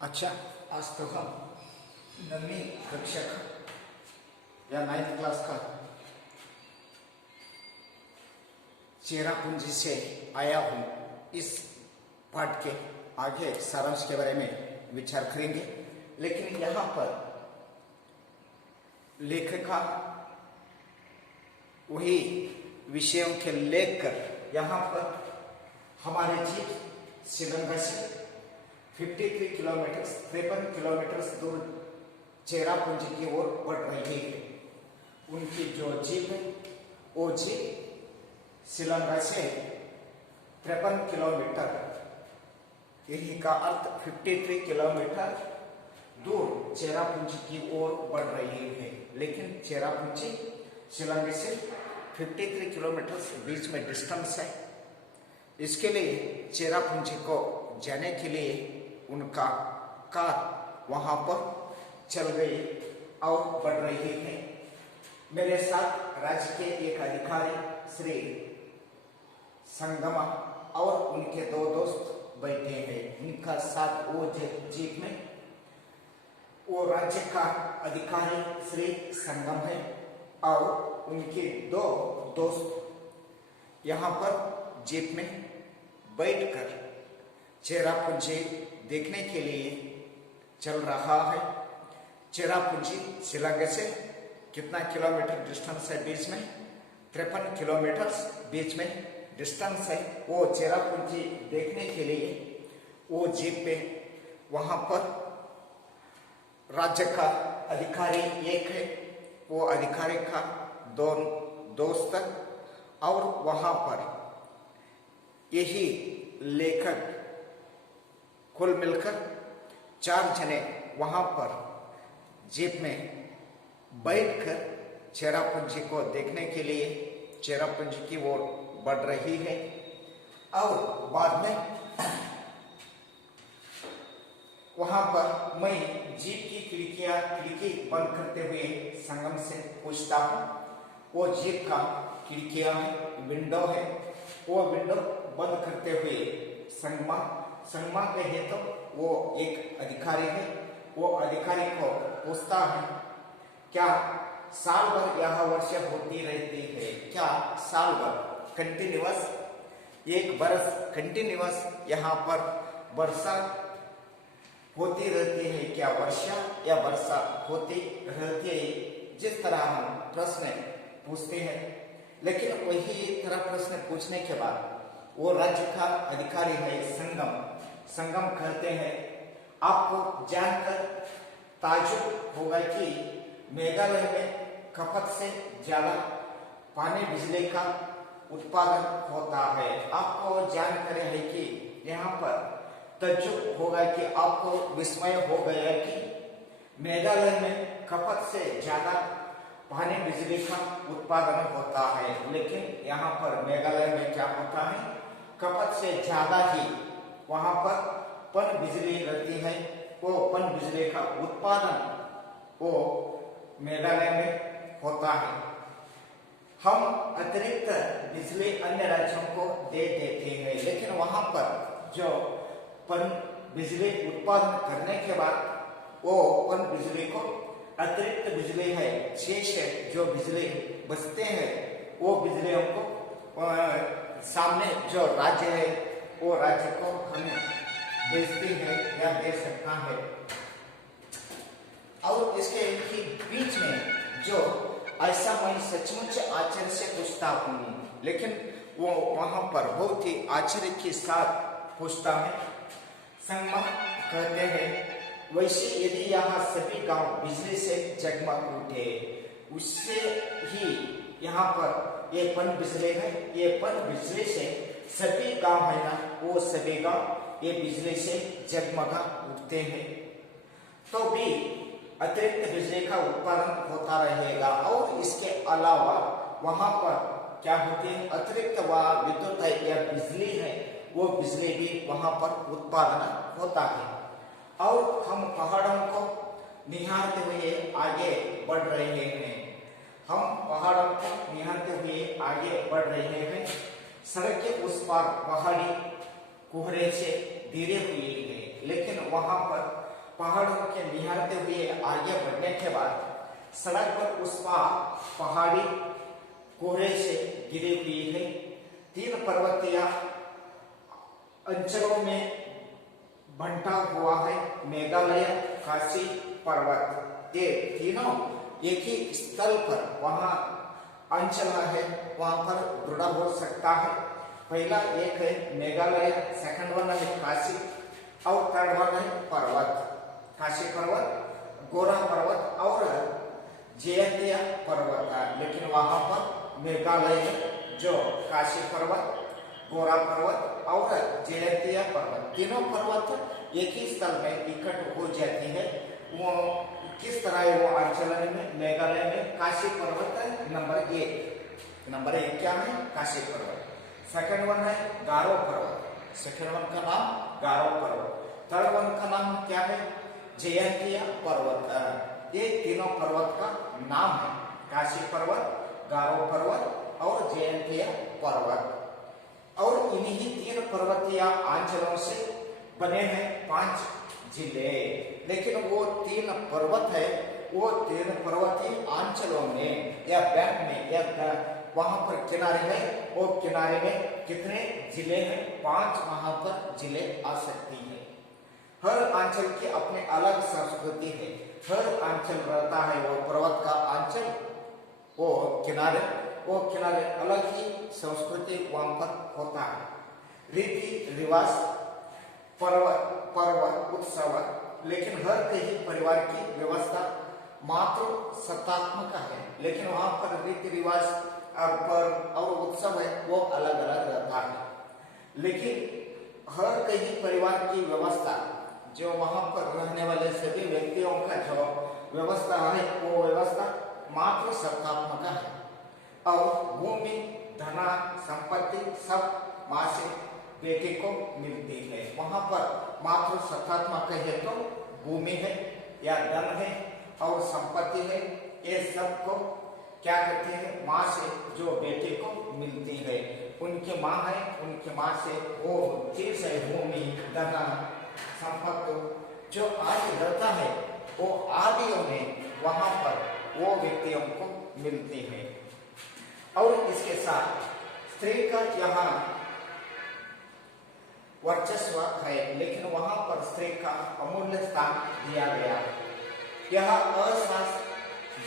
अच्छा, आज तो हम 9वीं कक्षा का या 9th क्लास का चेरापूंजी से आया हूँ। इस पाठ के आगे सारांश के बारे में विचार करेंगे, लेकिन यहाँ पर लेखिका वही विषयों के लेकर यहाँ पर हमारे जीत श्रीलंका से 53 किलोमीटर 53 किलोमीटर दूर चेरापूंजी की ओर बढ़ रही है। उनकी जो जीप है वो जीप श्रीलंका से 53 किलोमीटर, यही का अर्थ 53 किलोमीटर दूर चेरापूंजी की ओर बढ़ रही है। लेकिन चेरापूंजी श्रीलंका से 53 किलोमीटर बीच में डिस्टेंस है। इसके लिए चेरापूंजी को जाने के लिए उनका कार वहां पर चल गई और बढ़ रही है। मेरे साथ राज्य के एक अधिकारी श्री संगमा और उनके दो दोस्त बैठे हैं। उनका साथ वो जीप में वो राज्य का अधिकारी श्री संगम है और उनके दो दोस्त यहाँ पर जीप में बैठकर चेरापूंजी देखने के लिए चल रहा है। चेरापूंजी श्रीलंका से कितना किलोमीटर डिस्टेंस है? बीच में 53 किलोमीटर बीच में डिस्टेंस है। वो चेरापूंजी देखने के लिए वो जीप पे वहां पर राज्य का अधिकारी एक है, वो अधिकारी का दो दोस्त और वहां पर यही लेखक कुल मिलकर 4 जने वहां पर जीप में बैठकर चेरापूंजी को देखने के लिए चेरापूंजी की ओर बढ़ रही है। और बाद में वहां पर मैं जीप की खिड़की बंद करते हुए संगम से पूछता हूँ। वो जीप का खिड़कियां है, विंडो है, वो विंडो बंद करते हुए संगमा कहे तो वो एक अधिकारी है। वो अधिकारी को पूछता है, क्या साल भर यह वर्षा होती रहती है? क्या साल भर कंटिन्यूअस एक बरस कंटिन्यूअस यहाँ पर वर्षा होती रहती है? क्या वर्षा या वर्षा होती रहती है? जिस तरह हम प्रश्न पूछते हैं, लेकिन वही तरह प्रश्न पूछने के बाद वो राज्य का अधिकारी है संगम कहते हैं, आपको जानकर ताज्जुब होगा कि मेघालय में खपत से ज्यादा पानी बिजली का उत्पादन होता है। आपको जानकारी है कि यहाँ पर ताज्जुब होगा कि आपको विस्मय हो गया कि मेघालय में खपत से ज्यादा पानी बिजली का उत्पादन होता है। लेकिन यहाँ पर मेघालय में क्या होता है? खपत से ज्यादा ही वहां पर पन बिजली रहती है। वो पन बिजली का उत्पादन वो मेघालय में होता है। हम अतिरिक्त बिजली अन्य राज्यों को दे देते हैं, लेकिन वहां पर जो पन बिजली उत्पादन करने के बाद वो पन बिजली को अतिरिक्त बिजली है, शेष जो बिजली बचते हैं वो बिजलियों को सामने जो राज्य है वो राज्य को हमें बेचती है या दे सकता है। और इसके ही बीच में जो ऐसा मैं सचमुच आश्चर्य से पूछता हूँ, लेकिन वो वहां पर बहुत ही आश्चर्य के साथ पूछता है। संगमा कहते हैं, वैसे यदि यहाँ सभी गांव बिजली से जगमग उठे, उससे ही यहाँ पर ये पन बिजली है, ये पन बिजली से सभी गांव है ना, वो सभी गांव ये बिजली से जगमगा उठते हैं, तो भी अतिरिक्त बिजली का उत्पादन होता रहेगा। और इसके अलावा वहां पर क्या होती है? अतिरिक्त विद्युत है या बिजली है, वो बिजली भी वहां पर उत्पादन होता है। और हम पहाड़ों को निहारते हुए आगे बढ़ रहे हैं। हम पहाड़ों को निहारते हुए आगे बढ़ रहे हैं। सड़क के उस पार पहाड़ी कोहरे से घिरे हुए हैं, लेकिन वहां पर पहाड़ों के निहारते हुए आगे बढ़ने के बाद सड़क पर उस पार पहाड़ी कोहरे से घिरी हुई है। 3 पर्वतीय अंचलों में बंटा हुआ है मेघालय खासी पर्वत। ये तीनों एक ही स्थल पर वहां अंचल है, वहां पर दृढ़ हो सकता है। पहला एक है मेघालय, सेकंड वन है खासी और थर्ड वन है पर्वत, खासी पर्वत, गोरा पर्वत और जयंतिया पर्वत है। लेकिन वहां पर मेघालय में जो खासी पर्वत, गोरा पर्वत और जयंतिया पर्वत, तीनों पर्वत एक ही स्थल में इकट्ठ हो जाती है। वो किस तरह है वो आंचलन में मेघालय में काशी पर्वत नंबर 1 क्या है काशी पर्वत। सेकंड वन है गारो पर्वत, सेकंड वन का नाम गारो पर्वत। थर्ड वन का नाम क्या है जयंतिया पर्वत। ये तीनों पर्वत का नाम है काशी पर्वत, गारो पर्वत और जयंतिया पर्वत। और इन्हीं 3 पर्वतीय अंचलों से बने हैं 5 जिले। लेकिन वो 3 पर्वत है, वो 3 पर्वतीय अंचलों में या बैंक में या वहां पर किनारे है, वो किनारे में कितने जिले हैं 5 वहां पर जिले आ सकती है। हर अंचल की अपने अलग संस्कृति है। हर अंचल रहता है वो पर्वत का अंचल, वो किनारे अलग ही संस्कृति वहां पर होता है। रीति रिवाज, पर्व उत्सव, लेकिन हर कहीं परिवार की व्यवस्था मात्र सत्तात्मक है। लेकिन वहां पर रीति रिवाज और उत्सव है वो अलग अलग रहता है। लेकिन हर कहीं परिवार की व्यवस्था, जो वहां पर रहने वाले सभी व्यक्तियों का जो व्यवस्था है वो व्यवस्था मात्र सत्तात्मक है। और भूमि, धन, संपत्ति सब मां से बेटे को मिलती है। वहां पर मात्र सत्तात्मक है तो भूमि है या धन है और संपत्ति है, ये सब को क्या करते हैं मां से जो बेटे को मिलती है। उनकी मां है, उनकी मां से वो चीज है भूमि, धन, संपत्ति जो आज रहता है वो आदियों में वहां पर वो व्यक्तियों को मिलती है। और इसके साथ स्त्री का यहाँ वर्चस्व है, लेकिन वहां पर स्त्री का अमूल्य स्थान दिया गया है। यह अहसास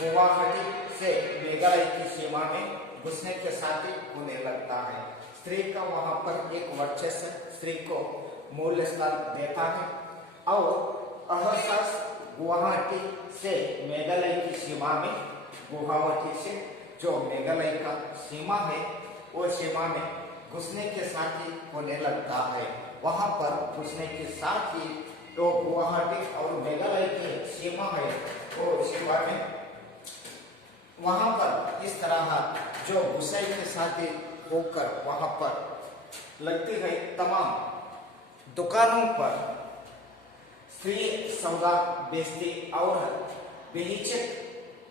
गुवाहाटी से मेघालय की सीमा में घुसने के साथ ही होने लगता है। स्त्री का वहां पर एक वर्चस्व स्त्री को मूल्य स्थान देता है। और अहसास गुवाहाटी से मेघालय की सीमा में, गुवाहाटी से जो मेघालय का सीमा है वो सीमा में घुसने के साथ ही होने लगता है। वहां पर घुसने के साथ ही तो गुवाहाटी और मेघालय की सीमा है वो सीमा में वहां पर इस तरह जो घुसाई के साथ ही होकर वहां पर लगती है तमाम दुकानों पर स्त्री सौदा बेचती और बेहिचक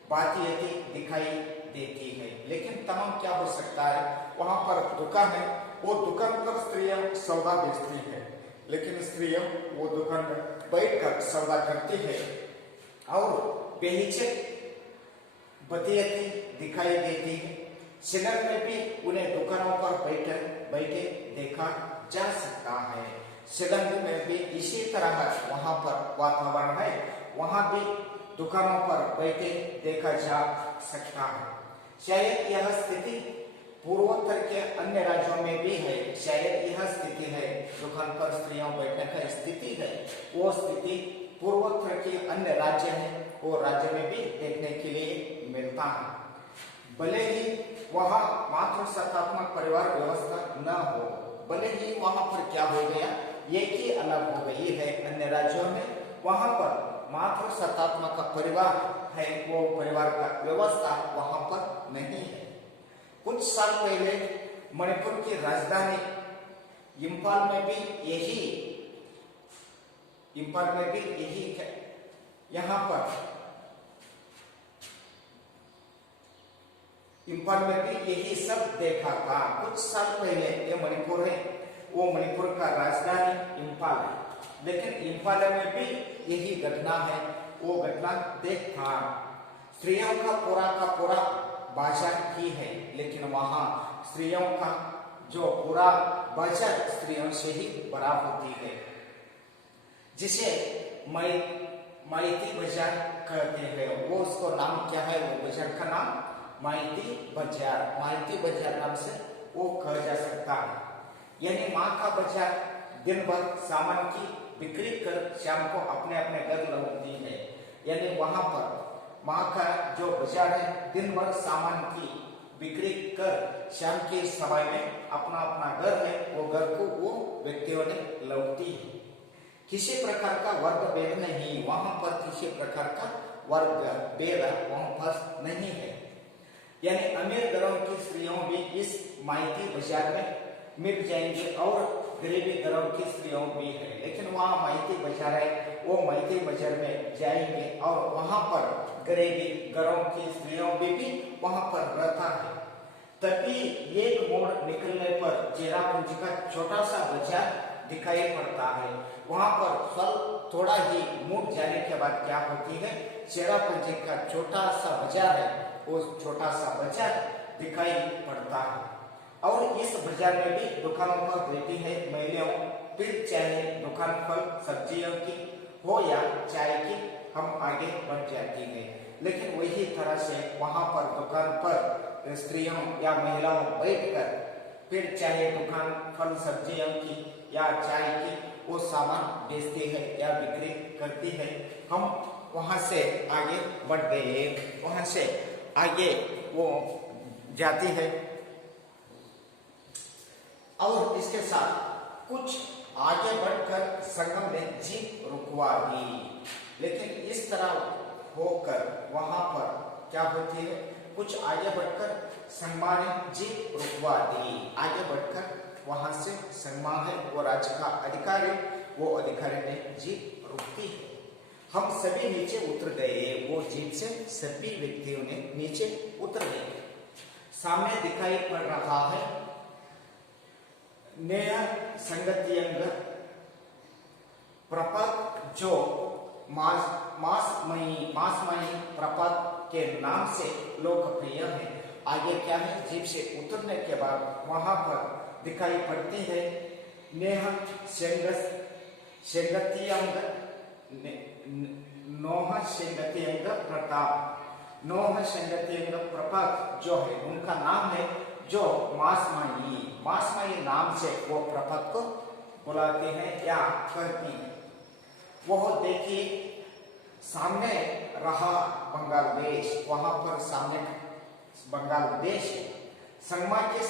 बातचीत दिखाई देती है। लेकिन तमाम क्या हो सकता है वहां पर दुकान है, वो दुकान पर स्त्रियां सौदा बेचती है, लेकिन स्त्रियां वो दुकान में बैठकर सौदा करती है और बेहिचक बातचीत दिखाई देती है। शहर में भी उन्हें दुकानों पर बैठे देखा जा सकता है। शहर में भी इसी तरह वहां पर वातावरण है, वहां भी दुकानों पर बैठे देखा जा सकता है। शायद यह स्थिति पूर्वोत्तर के अन्य राज्यों में भी है। शायद यह स्थिति है दुकान पर स्त्रियों बैठने का स्थिति है, वो स्थिति पूर्वोत्तर के अन्य राज्य है वो राज्य में भी देखने के लिए मिलता है। भले ही वहां मात्र सत्तात्मक परिवार व्यवस्था न हो, भले ही वहां पर क्या हो गया एक ही अलग हो गई है अन्य राज्यों में, वहां पर मात्र सत्तात्मक परिवार है वो परिवार का व्यवस्था वहां पर नहीं है। कुछ साल पहले मणिपुर की राजधानी इम्फाल में भी यही यहाँ पर इम्फाल में भी यही सब देखा था। कुछ साल पहले ये मणिपुर है, वो मणिपुर का राजधानी इम्फाल है। लेकिन इम्फाल में भी यही घटना है, वो घटना देखा। स्त्रियों का पूरा बाजार ही है, लेकिन वहां स्त्रियों का जो पूरा बाजार स्त्रियों से ही भरा होती है, जिसे माइती बाजार कहते हैं। वो उसको नाम क्या है, वो बाजार का नाम माइती बाजार नाम से वो कहा जा सकता है। यानी माँ का बाजार दिन भर सामान की बिक्री कर शाम को अपने अपने घर लौटती है। यानी वहां पर माँ का जो बाजार है, दिन भर सामान की बिक्री कर शाम के समय में अपना अपना घर है, वो घर को वो व्यक्तियों ने लौटती है। किसी प्रकार का वर्ग भेद नहीं, वहां पर किसी प्रकार का वर्ग भेद वहां पर नहीं है। यानी अमीर घरों की स्त्रियों भी इस माइती बाजार में मिल जाएंगे और गरीबी घरों की स्त्रियों भी है, लेकिन वहाँ माइती बाजार है, वो माइती बाजार में जाएंगे और वहां पर गरीबी घरों की स्त्रियों भी वहां पर रहता है। तभी एक मोड़ निकलने पर चेरापूंजी का छोटा सा बाजार दिखाई पड़ता है। वहां पर थोड़ा ही मुड़ जाने के बाद क्या होती है, चेरापूंजी का छोटा सा बाजार है, वो छोटा सा बाजार दिखाई पड़ता है। और इस बाजार में भी दुकानों पर रहती है महिलाओं, फिर चाहे दुकान फल सब्जियों की हो या चाय की, हम आगे बढ़ जाती है। लेकिन वही तरह से वहां पर दुकान पर स्त्रियों या महिलाओं बैठकर फिर चाहे दुकान फल सब्जियों की या चाय की वो सामान बेचती है या बिक्री करती है। हम वहां से आगे बढ़ गए, वहां से आगे वो जाती है और इसके साथ कुछ आगे बढ़कर संगम ने जीप रुकवा दी। लेकिन इस तरह होकर वहां पर क्या होती है, कुछ आगे बढ़कर संगमा ने जीप रुकवा दी। आगे बढ़कर वहां से संगमा है वो राज्य का अधिकारी, वो अधिकारी ने जीप रुकती है। हम सभी नीचे उतर गए, वो जीप से सभी व्यक्तियों ने नीचे उतर गए। सामने दिखाई पड़ रहा है नया संगतियंग प्रपात, जो मासमयी प्रपात के नाम से लोकप्रिय है। आगे क्या है, जीप से उतरने के बाद वहां पर दिखाई पड़ती है नेहा नोह शेंगतियंग प्रपात जो है उनका नाम है, जो मासमयी नाम से वो प्रपात को बुलाते हैं या कहती हैं। वह देखिए सामने रहा बांग्लादेश, वहां पर सामने बांग्लादेश है। संगमा के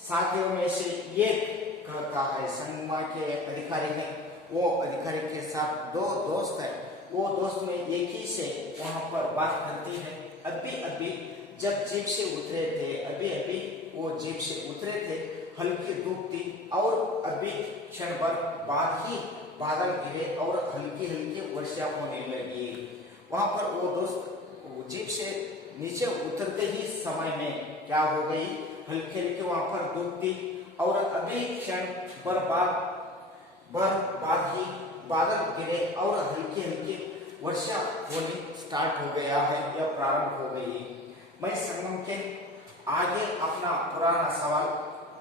साथियों में से एक कहता है, संगमा के अधिकारी है, वो अधिकारी के साथ दो दोस्त है, वो दोस्त में एक ही से वहां पर बात करती है। अभी जब जीप से उतरे थे, वो जीप से उतरे थे, हल्की धूप थी और अभी क्षण भर बाद ही बादल गिरे और हल्की वर्षा होने लगी। वहां पर वो दोस्त जीप से नीचे उतरते ही समय में क्या हो गई, हल्की वहां पर धूप थी और अभी क्षण भर बाद ही बादल गिरे और हल्की वर्षा होनी स्टार्ट हो गया है या प्रारंभ हो गई। मैं संगम के आगे अपना पुराना सवाल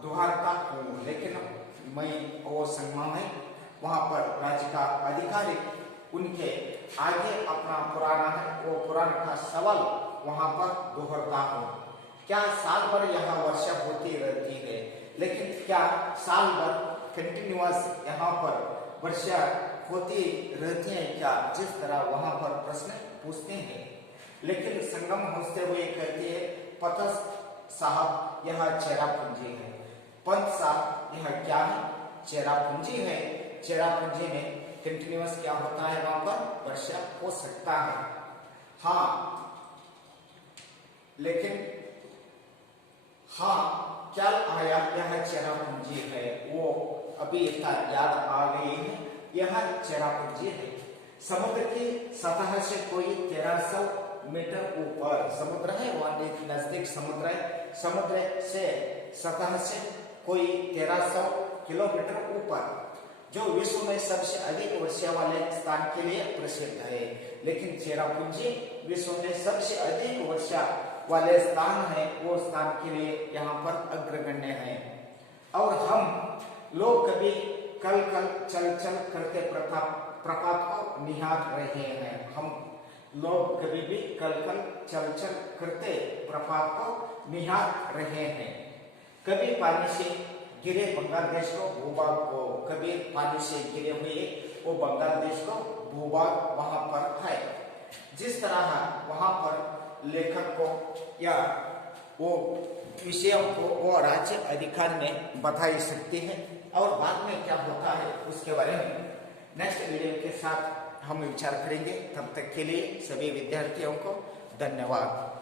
दोहराता हूँ, लेकिन मैं वो संगम है वहां पर राज्य का अधिकारी उनके आगे अपना पुराना का सवाल वहां पर दोहराता हूँ। क्या साल भर यहाँ वर्षा होती रहती है, लेकिन क्या साल भर कंटिन्यूअस यहाँ पर वर्षा होती रहती है क्या, जिस तरह वहां पर प्रश्न पूछते हैं। लेकिन संगम हंसते हुए कहते हैं, पथ साहब यह चेरापूंजी है। पंत साहब यह क्या है, चेरापूंजी है। चेरापूंजी में कंटिन्यूअस क्या होता है, वहां पर वर्षा हो सकता है। हाँ, लेकिन हाँ क्या आया, यह चेरापूंजी है, वो अभी इतना याद आ गई है, यह चेरापूंजी है। समुद्र की सतह से कोई 1300 मीटर ऊपर समुद्र है, वहां नजदीक समुद्र है, समुद्र से सतह से कोई 1300 किलोमीटर ऊपर जो विश्व में सबसे अधिक वर्षा वाले स्थान के लिए प्रसिद्ध है। लेकिन चेरापूंजी विश्व में सबसे अधिक वर्षा वाले स्थान है, वो स्थान के लिए यहाँ पर अग्रगण्य है। और हम लोग कभी कल कल चल चल करते प्रपात को निहार रहे हैं। हम लोग कभी भी कल कल चल चल करते प्रपात को निहार रहे हैं। कभी पानी से गिरे बंगाल देश को भूभाग को, कभी पानी से गिरे हुए वो बंगाल देश को भूभाग वहां पर है। जिस तरह वहां पर लेखक को या वो विषयों को वो राज्य अधिकार में बता ही सकते हैं, और बाद में क्या होता है उसके बारे में नेक्स्ट वीडियो के साथ हम विचार करेंगे। तब तक के लिए सभी विद्यार्थियों को धन्यवाद।